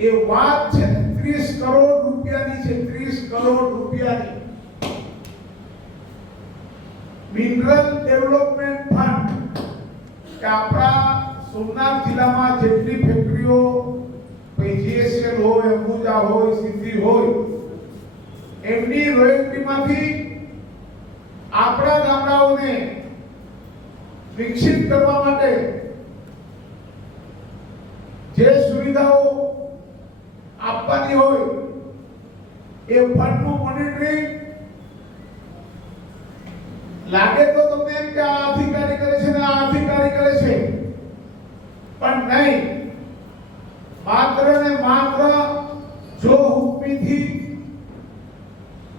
એ વાત છે 30 કરોડ રૂપિયાની છે, 30 કરોડ રૂપિયાની. મિનરલ ડેવલપમેન્ટ ફંડ કે આપણા સોમનાથ જિલ્લામાં જેટલી ફેક્ટરીઓ જીએસએલ હોય, અંબુજા હોય, સિદ્ધિ હોય, એમની રોયલ્ટીમાંથી આપણા ગામડાઓને વિકસિત કરવા માટે જે સુવિધાઓ આપવાની હોય એ ફંડનું મોનિટરિંગ લાગે તો તમને એમ કે આ અધિકારી કરે છે ને આ અધિકારી કરે છે, પણ નહીં. માત્ર ને માત્ર જો હુકમીથી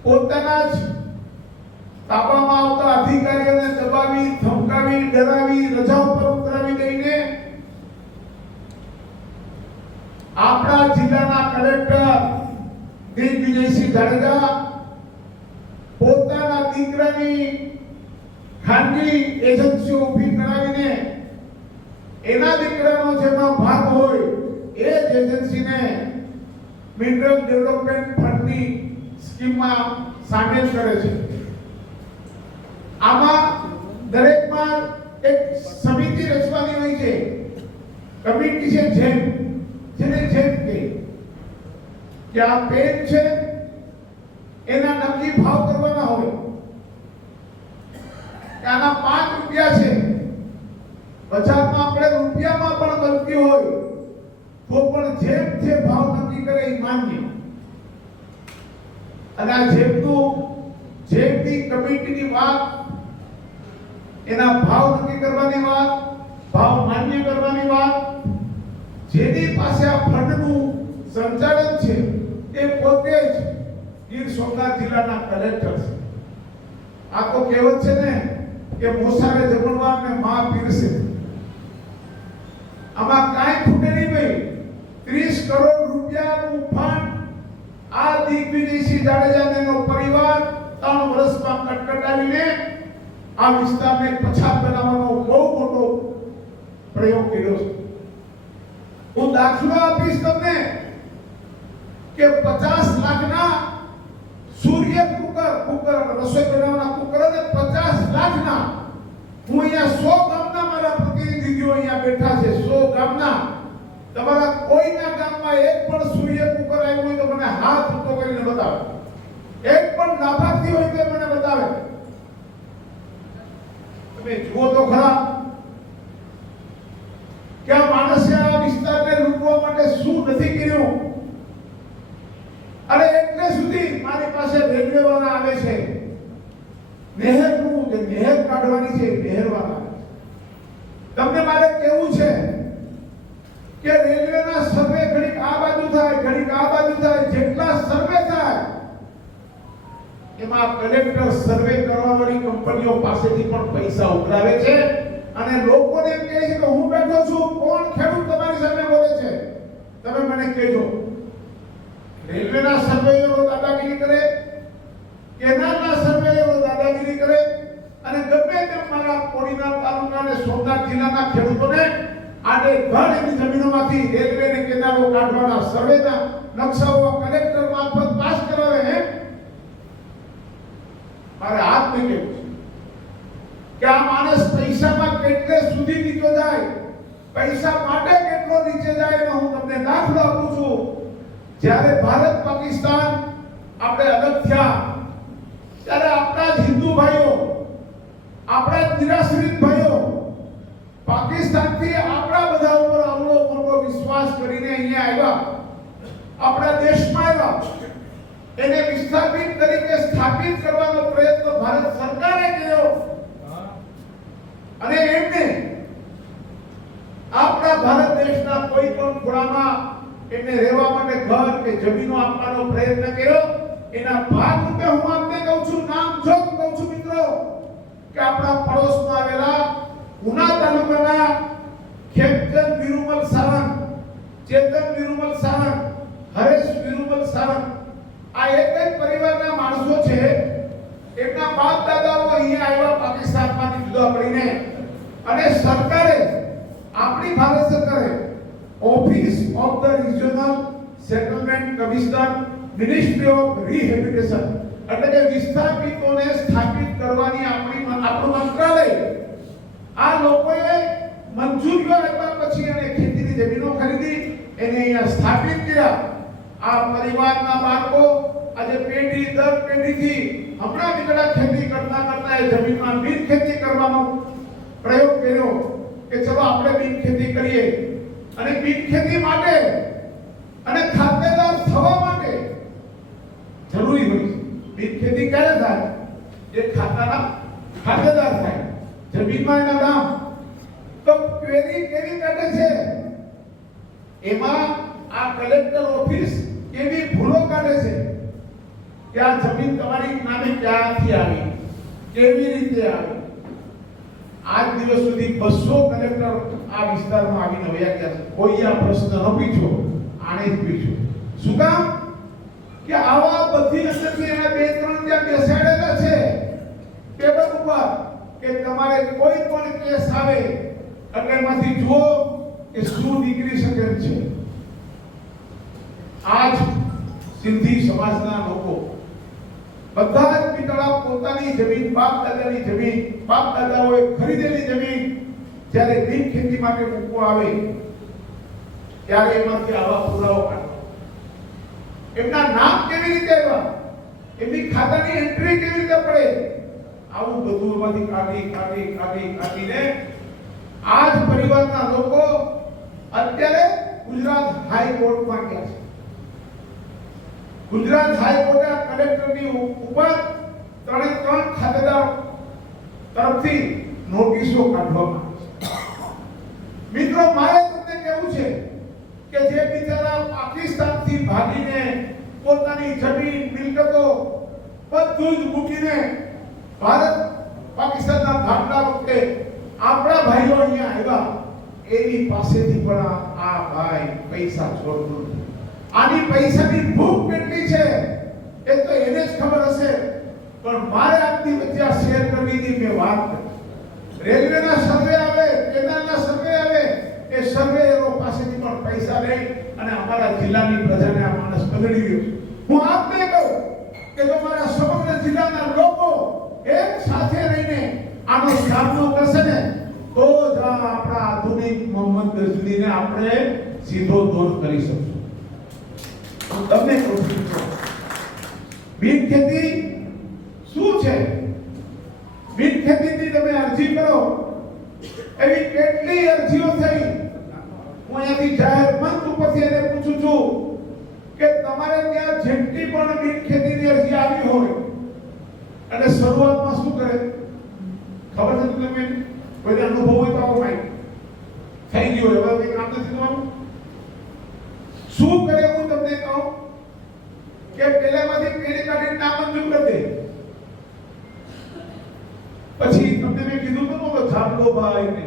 પોતાના જ તાબામાં આવતા અધિકારીઓને દબાવી, ધમકાવી, ડરાવી, રજા ઉપર ઉતરાવી દઈને આપણા જિલ્લાના કલેક્ટર દિગ્વિજયસિંહ જાડેજા પોતાના દીકરાની ખાનગી એજન્સીઓ ઊભી કરાવીને એના દીકરાનો જેમાં ભાગ હોય એ જ એજન્સીને મિનરલ ડેવલપમેન્ટ ફંડની સ્કીમમાં સામેલ કરે છે. આમાં દરેકમાં એક સમિતિ રચવાની હોય છે, કમિટી છે, જેને જેમ કે આ પેન છે એના નક્કી ભાવ કરવાના હોય. આના 5 રૂપિયા છે, બજારમાં આપણે રૂપિયામાં પણ મળતી હોય તો પણ જેમ જે ભાવ નક્કી કરે એ માન્ય. અને આ જેમની કમિટીની વાત, એના ભાવ નક્કી કરવાની વાત, ભાવ માન્ય કરવાની વાત, જેની પાસે આ ફંડનું સંચાલન છે એ પોતે જ ગીર સોમનાથ જિલ્લાના કલેક્ટર છે. આ તો કહેવત છે ને કે મોસારે જમણવાર ને માં પીરસે. આમાં કાંઈ ખૂટે નહીં ભાઈ. 30 કરોડ રૂપિયાનું ફંડ આ દિગ્વિજયસિંહ જાડેજા એનો પરિવાર 3 વર્ષમાં કટકટાવીને આ વિસ્તારને પછાત બનાવવાનો બહુ મોટો પ્રયોગ કર્યો છે. હું દાખલો આપીશ તમને કે 50 લાખના સૂર્ય કુકર રસોઈ બનાવવાના કુકર અને 50 લાખના, હું અહીંયા 100 ગામના મારા પ્રતિનિધિઓ અહીંયા બેઠા છે, 100 ગામના. તમારા કોઈના ગામમાં એક પણ સૂર્ય કુકર આવ્યું હોય તો મને હાથ ઊંચો કરીને બતાવે. એક પણ લાભાર્થી હોય તો મને બતાવે. તમે જુઓ તો ખરા કે આ માણસે આ વિસ્તારને લૂંટવા માટે શું નથી કર્યું. અરે એટલે સુધી મારી પાસે રેલવે વાળા આવે છે, નહેરનું જે નહેર કાઢવાની છે નહેર વાળા. તમને મારે કેવું છે કે રેલવેના સર્વે ઘડીક આ બાજુ થાય, ઘડીક આ બાજુ થાય, જેટલા સર્વે થાય એમાં કલેક્ટર સર્વે કરવા વાળી કંપનીઓ પાસેથી પણ પૈસા ઉઘરાવે છે અને લોકોને એમ કહે છે કે હું બેઠો છું, કોણ ખેડૂત તમારી સામે બોલે છે તમે મને કહેજો. રેલવેના સર્વેયરો દાદાગીરી કરે, કેનાલના સર્વેયરો દાદાગીરી કરે અને ગમે તેમ મારા કોડીનાર તાલુકા અને સોમનાથ જિલ્લાના ખેડૂતોને આડે ધડ એની જમીનોમાંથી રેલવેને કેનાલો કાઢવાના સર્વેના નકશાઓ કલેક્ટર મારફત પાસ કરાવે. મારે હાથ નહીં કેવું કે આ માણસ પૈસામાં કેટલે સુધી નીચો જાય, પૈસા માટે કેટલો નીચે જાય એનો હું તમને દાખલો આપું છું. જ્યારે ભારત પાકિસ્તાન આપણે અલગ થયા ત્યારે આપણા જ હિન્દુ ભાઈઓ, આપણા જ નિરાશ્રિત ભાઈઓ પાકિસ્તાનથી આપણા બધા ઉપર આવડો મોટો વિશ્વાસ કરીને અહીંયા આવ્યા, આપણા દેશમાં આવ્યા. એને વિસ્થાપિત તરીકે સ્થાપિત કરવાનો પ્રયત્ન ભારત સરકારે કર્યો અને એમને આપણા ભારત દેશના કોઈ પણ ખૂણામાં એને રહેવા માટે ઘર કે જમીનો આપવાનો પ્રયત્ન કર્યો. એના ભાગરૂપે હું આપને કહું છું, નામ જોગ કહું છું મિત્રો, કે આપણા પડોશમાં આવેલા ઉના તાલુકાના ખેમચંદ વિરુમલ સાવંત, ચેતન વિરુમલ સાવંત, હરેશ વિરુમલ સાવંત, આ એક જ પરિવારના માણસો છે. એમના બાપ દાદાઓ અહીંયા આવ્યા પાકિસ્તાનમાંથી જુદા પડીને અને સરકારે, આપણી ભારત સરકારે office of the regional settlement commissioner, ministry of rehabilitation, એટલે કે વિસ્થાપિતોને સ્થાપિત કરવાની આપણું મંત્રાલય, આ લોકોએ મંજૂરીઓ આપ્યા પછી એને ખેતીની જમીનો ખરીદી, એને અહીંયા સ્થાપિત કર્યા. આ પરિવારના બાળકો આજે પેઢી દર પેઢીથી હમણાં બીજડા ખેતી કરતા એ જમીનમાં બિન ખેતી કરવાનો પ્રયોગ કર્યો કે ચલો આપણે બિન ખેતી કરીએ. અને બિન ખેતી માટે અને ખાતેદાર થવા માટે જરૂરી હોય છે. બિન ખેતી ક્યારે થાય? જે ખાતાના ખાતેદાર થાય. જમીનમાં એના નામ તો ક્વેરી કેવી કાઢે છે, એમાં આ કલેક્ટર ઓફિસ કેવી ભૂલો કાઢે છે કે આ જમીન તમારી નામે ક્યાંથી આવી, કેવી રીતે આવી. આજ દિવસ સુધી 200 કલેક્ટર આ વિસ્તારમાં આવીને વયા ગયા છે. કોઈ આ પ્રશ્ન ન પૂછ્યો, આણે જ પૂછ્યો. શું કામ? કે આવા બધી અંદરથી એના 2-3 ત્યાં બેસાડેલા છે ટેબલ ઉપર કે તમારે કોઈ પણ કેસ આવે એટલે એમાંથી જુઓ કે શું નીકળી શકે છે. આજ સિંધી સમાજના લોકો બધા જ પિતળા પોતાની જમીન, બાપ દાદાની જમીન, બાપ દાદાઓએ ખરીદેલી જમીન જ્યારે બિન ખેતી માટે મૂકવા આવે ત્યારે એમાંથી આવા પુરાવો કાઢો. એમના નામ કેવી રીતે આવ્યા, એમની ખાતાની એન્ટ્રી કેવી રીતે પડે, આવું બધું એમાંથી કાઢીને આજ પરિવારના લોકો અત્યારે ગુજરાત હાઈકોર્ટમાં ગયા છે. ગુજરાત હાઈકોર્ટે કલેક્ટરની ઉપર 3 ખાતેદાર તરફથી નોટિસો કાઢવામાં આવી છે. મિત્રો, મારે તમને કહેવું છે કે જે બિચારા પાકિસ્તાનથી ભાગીને પોતાની જમીન, મિલકતો બધું જ મૂકીને ભારત પાકિસ્તાનના ભાગલા વખતે આપણા ભાઈઓ અહીંયા આવ્યા, એની પાસેથી પણ આ ભાઈ પૈસા છોડતો નથી. આની પૈસાની ભૂખ કેટલી છે એ તો એને જ ખબર હશે, પણ મારે આપની વચ્ચે આ શેર કરવી હતી. મેં વાત કરી, રેલવેના સર્વે આવે, કેનાલના સર્વે આવે, એ સર્વેયરો પાસેથી પણ પૈસા લઈ અને અમારા જિલ્લાની પ્રજાને આ માણસ બગડી રહ્યો છે. હું આપને કહું કે જો મારા સમગ્ર જિલ્લાના લોકો એક સાથે રહીને આનો સામનો કરશે ને તો જ આપણા આધુનિક મોહમ્મદ ગઝનીને આપણે સીધો દૂર કરી શકશું. તમને કહું છું, બિન ખેતી શું છે? બિન ખેતીની તમે અરજી કરો, એવી કેટલી અરજીઓ થઈ. હું અહીંયાથી જાહેર મંચ ઉપરથી એને પૂછું છું કે તમારે ત્યાં જેટલી પણ બિન ખેતીની અરજી આવી હોય અને શરૂઆતમાં શું કરે ખબર છે તમને? કોઈ અનુભવ હોય તો આવો માહિતી થઈ ગયો હવે કંઈ કામ નથી કરવાનું. શું કરે હું તમને કહું કે પેલામાંથી પેલી કાઢીને નામંજૂર કરી દે. પછી તમને મેં કીધું તો છાપલો ભાઈ ને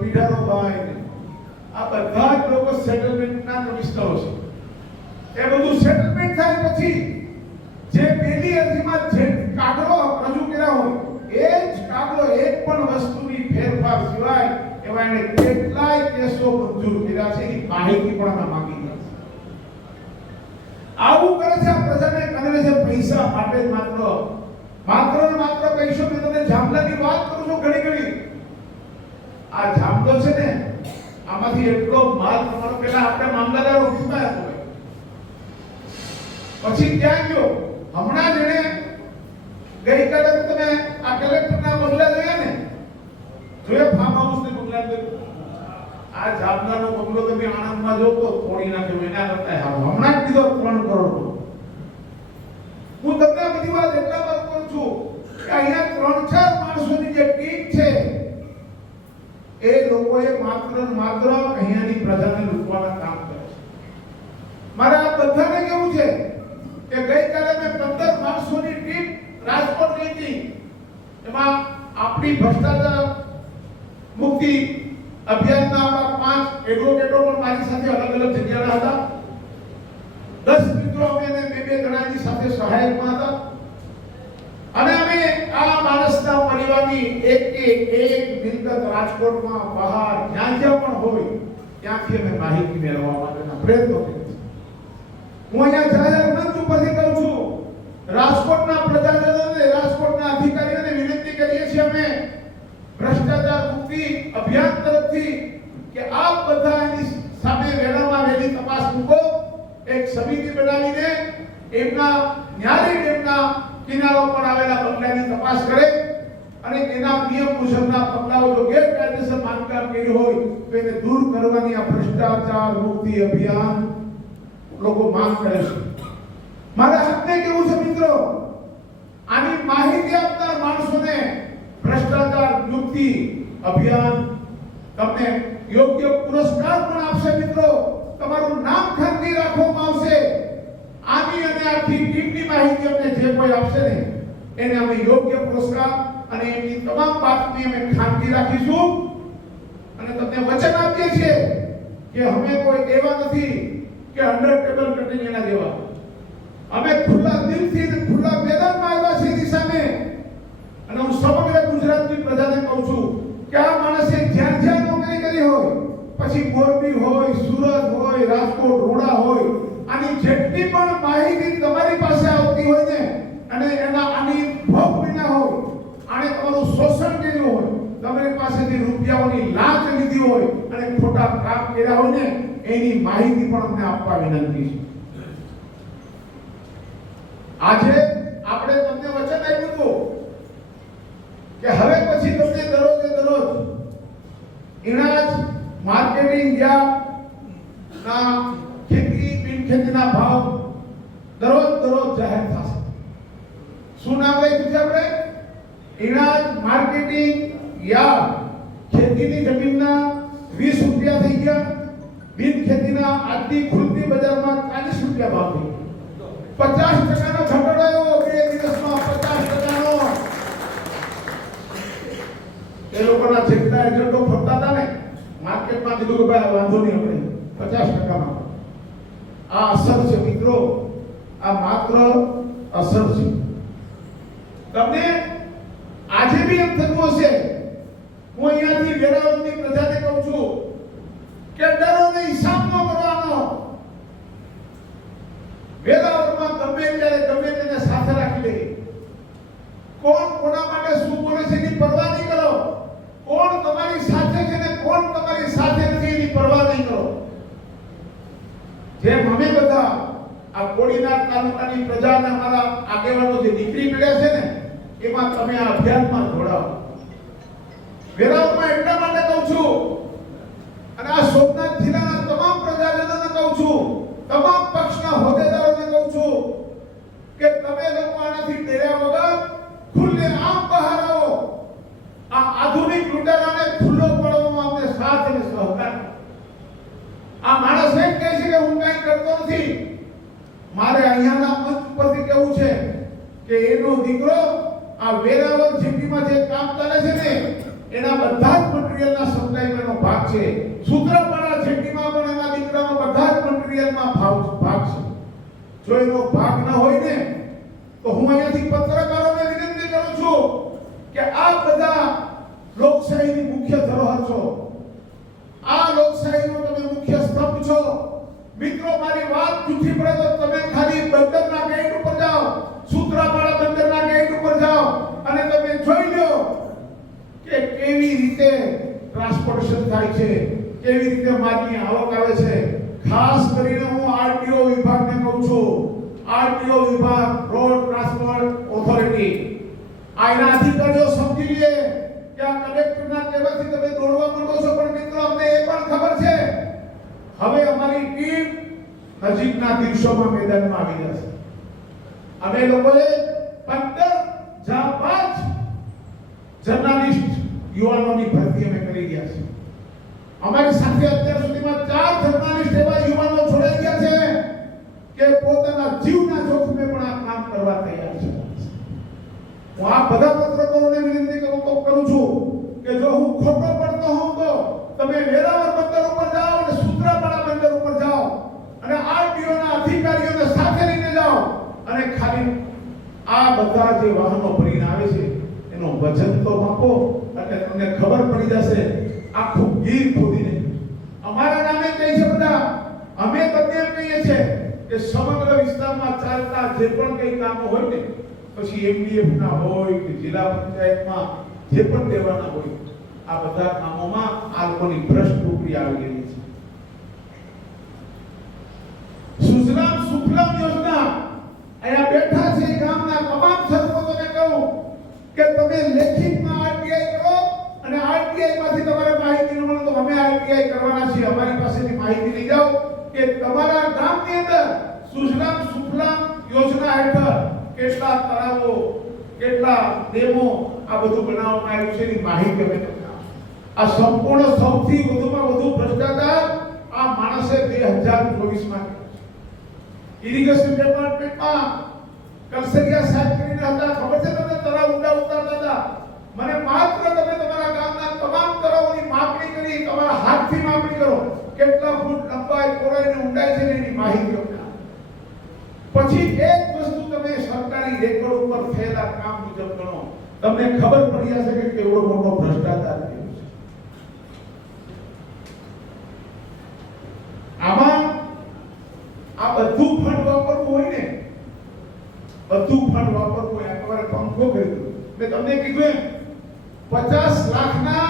પીઢાનો ભાઈ ને આ બધા જ લોકો સેટલમેન્ટના કમિશનરો છે. એ બધું સેટલમેન્ટ થાય પછી જે પેલી અરજીમાં જે કાગળો રજૂ કર્યા હોય એ જ કાગળો એક પણ વસ્તુની ફેરફાર સિવાય એવા એને કેટલાય કેસો મંજૂર કર્યા છે એની માહિતી પણ અમે માંગી છે. આવું કરે છે આ પ્રજાને કરે છે પૈસા માટે જ. માત્ર પૈસો. મેં તમને જામલાની વાત કરું છું ઘણી. આ જામલો છે ને, આમાંથી એટલો માલ તમારો પેલા આપણે મામલતદાર ઓફિસમાં હતો, પછી ક્યાં ગયો? હમણાં જ એને ગઈકાલે તમે આ કલેક્ટરના બંગલા જોયા ને, જોયા ફાર્મ હાઉસ ને બંગલા જોયા? આ જામલાનો બંગલો તમે આણંદમાં જો તો તોડી નાખ્યો. એના કરતા હમણાં જ દીધો 3 કરોડ. હું તમને આ બધી વાત એટલા માટે કરું છું કે અહીંયા 3-4 માણસોની જે ટીમ છે એ લોકોએ માત્ર અહીંયાની પ્રજાને લૂંટવાના કામ કરે છે. મારે આ બધાને કેવું છે કે ગઈકાલે મેં 15 માણસોની ટીમ રાજકોટ ગઈ હતી. એમાં આપણી ભ્રષ્ટાચાર મુક્તિ અભિયાનના આપણા 5 એડવોકેટો પણ મારી સાથે અલગ જગ્યાના હતા. 10 મિત્રો અમે 2 જણાની સાથે સહાયકમાં હતા. અને અમે આ માણસના પરિવારની એક મિલકત રાજકોટમાં બહાર જ્યાં પણ હોય ત્યાંથી અમે માહિતી મેળવવા માટેના પ્રયત્નો કરીએ છીએ. હું અહીંયા જાહેર મંચ ઉપરથી કહું છું, રાજકોટના પ્રજાજનોને, રાજકોટના અધિકારીઓને વિનંતી કરીએ છીએ અમે ભ્રષ્ટાચાર મુક્તિ અભિયાન તરફથી કે આપ બધા એની સામે વહેલામાં વહેલી તપાસ મૂકો, એક સમિતિ બનાવીને એમના ન્યારી ડેમના કિનારો પર આવેલા બંગલાની તપાસ કરે અને એના નિયમ મુજબના પગલાઓ જો ગેરકાયદેસર બાંધકામ કર્યું હોય તો એને દૂર કરવાની આ ભ્રષ્ટાચાર મુક્તિ અભિયાન લોકો માંગ કરે છે. મારે આપને કેવું છે મિત્રો, આની માહિતી આપનાર માણસોને ભ્રષ્ટાચાર મુક્તિ અભિયાન તમને યોગ્ય પુરસ્કાર પણ આપશે મિત્રો, તમારું નામ ખાનગી રાખવામાં આવશે. આની અને આખી ટીમની માહિતી અમને જે કોઈ આપશે ને એને અમે યોગ્ય પુરસ્કાર અને એની તમામ બાતમી અમે ખાનગી રાખીશું અને તમને વચન આપીએ છીએ કે અમે કોઈ એવા નથી કે અંડર ટેબલ કટીને એના જેવા. અમે ખુલ્લા દિલથી અને ખુલ્લા મેદાનમાં આવ્યા છીએ એની સામે. અને હું સમગ્ર ગુજરાતની પ્રજાને કહું છું કે આ માણસે જ્યાં જ્યાં નોકરી કરી હોય, પછી મોરબી હોય, સુરત હોય, રાજકોટ રોડા હોય, આની જેટલી પણ માહિતી તમારી પાસે આવતી હોય ને અને એના આની ભોગ વિના હોય, આને તમારું શોષણ કર્યું હોય, તમારી પાસેથી રૂપિયાઓની લાંચ લીધી હોય અને ખોટા કામ કર્યા હોય ને એની માહિતી પણ અમને આપવા વિનંતી છે. આજે આપણે તમને વચન આપ્યું હતું કે હવે પછી તમને દરરોજે દરરોજ ઇનાજ માર્કેટિંગ યાર્ડના ખેતી બિન ખેતીના ભાવ દરરોજ જાહેર થશે. શું નામ રાખ્યું છે આપણે? ઇનાજ માર્કેટિંગ યાર્ડ. ખેતીની જમીનના 20 રૂપિયા થઈ ગયા, બિન ખેતીના આજની ખુલતી બજારમાં 40 રૂપિયા ભાવ થઈ ગયા. 50% ઘટાડો આવ્યો બે દિવસમાં, 50%નો. એ લોકોના જેટલા એજન્ટો ફરતા હતા ને માર્કેટમાં કીધું કે ભાઈ વાંધો નહીં, આપણે 50%માં. આ અસર છે મિત્રો, આ માત્ર અસર છે. તમને આજે બી એમ થતું હશે, હું અહીંયાથી વેરાવળની પ્રજાને કહું છું કે ડરો નહીં, હિસાબ ન કરવાનો. વેરાવળમાં ગમે ત્યારે ગમે તેને સાથે રાખી લે. કોણ કોના માટે શું બોલે છે એની પરવા નહીં કરો. કોણ તમારી સાથે છે ને કોણ તમારી સાથે નથી એની પરવા નહીં કરો. જેમ અમે બધા આ કોડીનાર તાલુકાની પ્રજાને અમારા આગેવાનો જે દીકરી મળ્યા છે ને એમાં તમે આ અભિયાનમાં જોડાઓ. વેરાવળમાં એટલા માટે કહું છું અને આ સોમનાથ જિલ્લાના તમામ પ્રજાજનોને કહું છું, તમામ પક્ષના હોદ્દેદારોને કહું છું કે તમે લોકો આનાથી ડર્યા વગર ખુલ્લે આમ બહાર આવો. આ આધુનિક લૂંટારાને ખુલ્લો પાડવામાં અમને સાથ અને સહકાર. આ માણસ એમ કહે છે કે હું કંઈ કરતો નથી. મારે અહીંયાના મંચ પરથી કહેવું છે કે એનો દીકરો આ વેરાવળ સિટીમાં જે કામ ચાલે છે ને એના બધા જ મટીરીયલના સપ્લાયમાં એનો ભાગ છે. સૂત્રાપાડા સિટીમાં પણ એના દીકરાનો બધા જ મટીરીયલમાં ભાગ છે. જો એનો ભાગ ન હોય ને તો હું અહીંયાથી પત્રકારોને વિનંતી કરું છું કે આ બધા લોકશાહીની મુખ્ય ધરોહર છો. આ લોકશાહીનો તમે મુખ્ય સ્તંભ છો. મિત્રો મારી વાત જૂઠી પડે તો તમે ખાલી બંદરના ગેટ ઉપર જાઓ, સૂત્રાપાડા બંદરના ગેટ ઉપર જાઓ અને તમે જોઈ લો કે કેવી રીતે ટ્રાન્સપોર્ટેશન થાય છે, કેવી રીતે માલની આવક આવે છે. ખાસ કરીને હું આરટીઓ વિભાગને કહું છું, આરટીઓ વિભાગ, રોડ ટ્રાન્સપોર્ટ ઓથોરિટી, આના અધિકારીઓ સમજી લે કે આ કલેક્ટરના કહેવાથી તમે દોડવા માંડો છો. પણ મિત્રો અમને એ પણ ખબર છે હવે અમારી ટીમ નજીકના દિવસોમાં મેદાનમાં આવી જશે. અમે લોકોએ 15 જાબાજ જર્નાલિસ્ટ યુવાનોની ભરતી અમે કરી ગયા છે. અમારી સાથે અત્યાર સુધીમાં 4 જર્નાલિસ્ટ એવા યુવાનો જોડાઈ ગયા છે કે પોતાના જીવના જોખમે પણ આ કામ કરવા તૈયાર છે. હું આ બધા પત્રકારોને વિનંતી કરું છું કે જો હું ખોટો પડતો હોઉં તો તમે વેરાવળ બંદર ઉપર જાઓ અને સૂત્રાપાડા બંદર ઉપર જાઓ અને આરટીઓના અધિકારીઓને સાથે લઈને જાઓ અને ખાલી આ બધા જે વાહનો ભરીને આવે છે એનો વજન તો માપો એટલે તમને ખબર પડી જશે. આખું ગીર ખોદીને અમારા નામે કહે છે બધા, અમે તમને એમ કહીએ છીએ કે સમગ્ર વિસ્તારમાં ચાલતા જે પણ કંઈ કામો હોય ને, પછી એમડીએફ ના હોય કે જિલ્લા પંચાયતમાં જે પણ દેવાના હોય, આ બધા કામોમાં આ લોકોની ભ્રષ્ટ ટોકરી આવી ગઈ છે. સુજલામ સુફલામ યોજના અહીંયા બેઠા છે ગામના તમામ સરપંચોને કહું કે તમે લેખિતમાં આરટીઆઈ કરો અને આરટીઆઈ માંથી તમારે માહિતી મળે તો અમે આરટીઆઈ કરવાના છીએ. અમારી પાસેથી માહિતી લઈ જાઓ કે તમારા ગામની અંદર સુજલામ સુફલામ યોજના હેઠળ કેટલા તળાવો, કેટલા ડેમો આ બધું બનાવવામાં આવ્યું છે એની માહિતી અમે તમને આપીશું. આ સંપૂર્ણ સૌથી વધુમાં વધુ ભ્રષ્ટાચાર આ માણસે 2024 માં ઇરિગેશન ડિપાર્ટમેન્ટમાં કલસરિયા સાહેબ કરીને હતા. ખબર છે તમને તળાવ ઊંડા ઉતારતા હતા. મને માત્ર તમે તમારા ગામના તમામ તળાવોની માપણી કરી, તમારા હાથથી માપણી કરો, કેટલા ફૂટ લંબાઈ, પહોળાઈ અને ઊંડાઈ છે એની માહિતી આપો. પછી એક વસ્તુ તમે સરકારી રેકોર્ડ ઉપર થયેલા કામ મુજબ ગણો, તમને ખબર પડી જશે કે કેવડો મોટો ભ્રષ્ટાચાર થયો છે. આમાં આ બધું ફંડ વાપરવું હોય ને, બધું ફંડ વાપરવું હોય. તમારે પંખો ખરીદવો, મેં તમને કીધું એમ 50 લાખના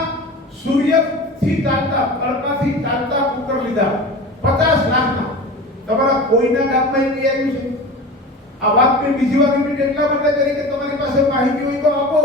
સૂર્યથી ચાલતા, તડકાથી ચાલતા કુકર લીધા. 50 લાખના. તમારા કોઈના ગામમાં એની આવ્યું છે? આ વાત મેં બીજી વાર રિપીટ એટલા માટે કરી કે તમારી પાસે માહિતી હોય તો આપો.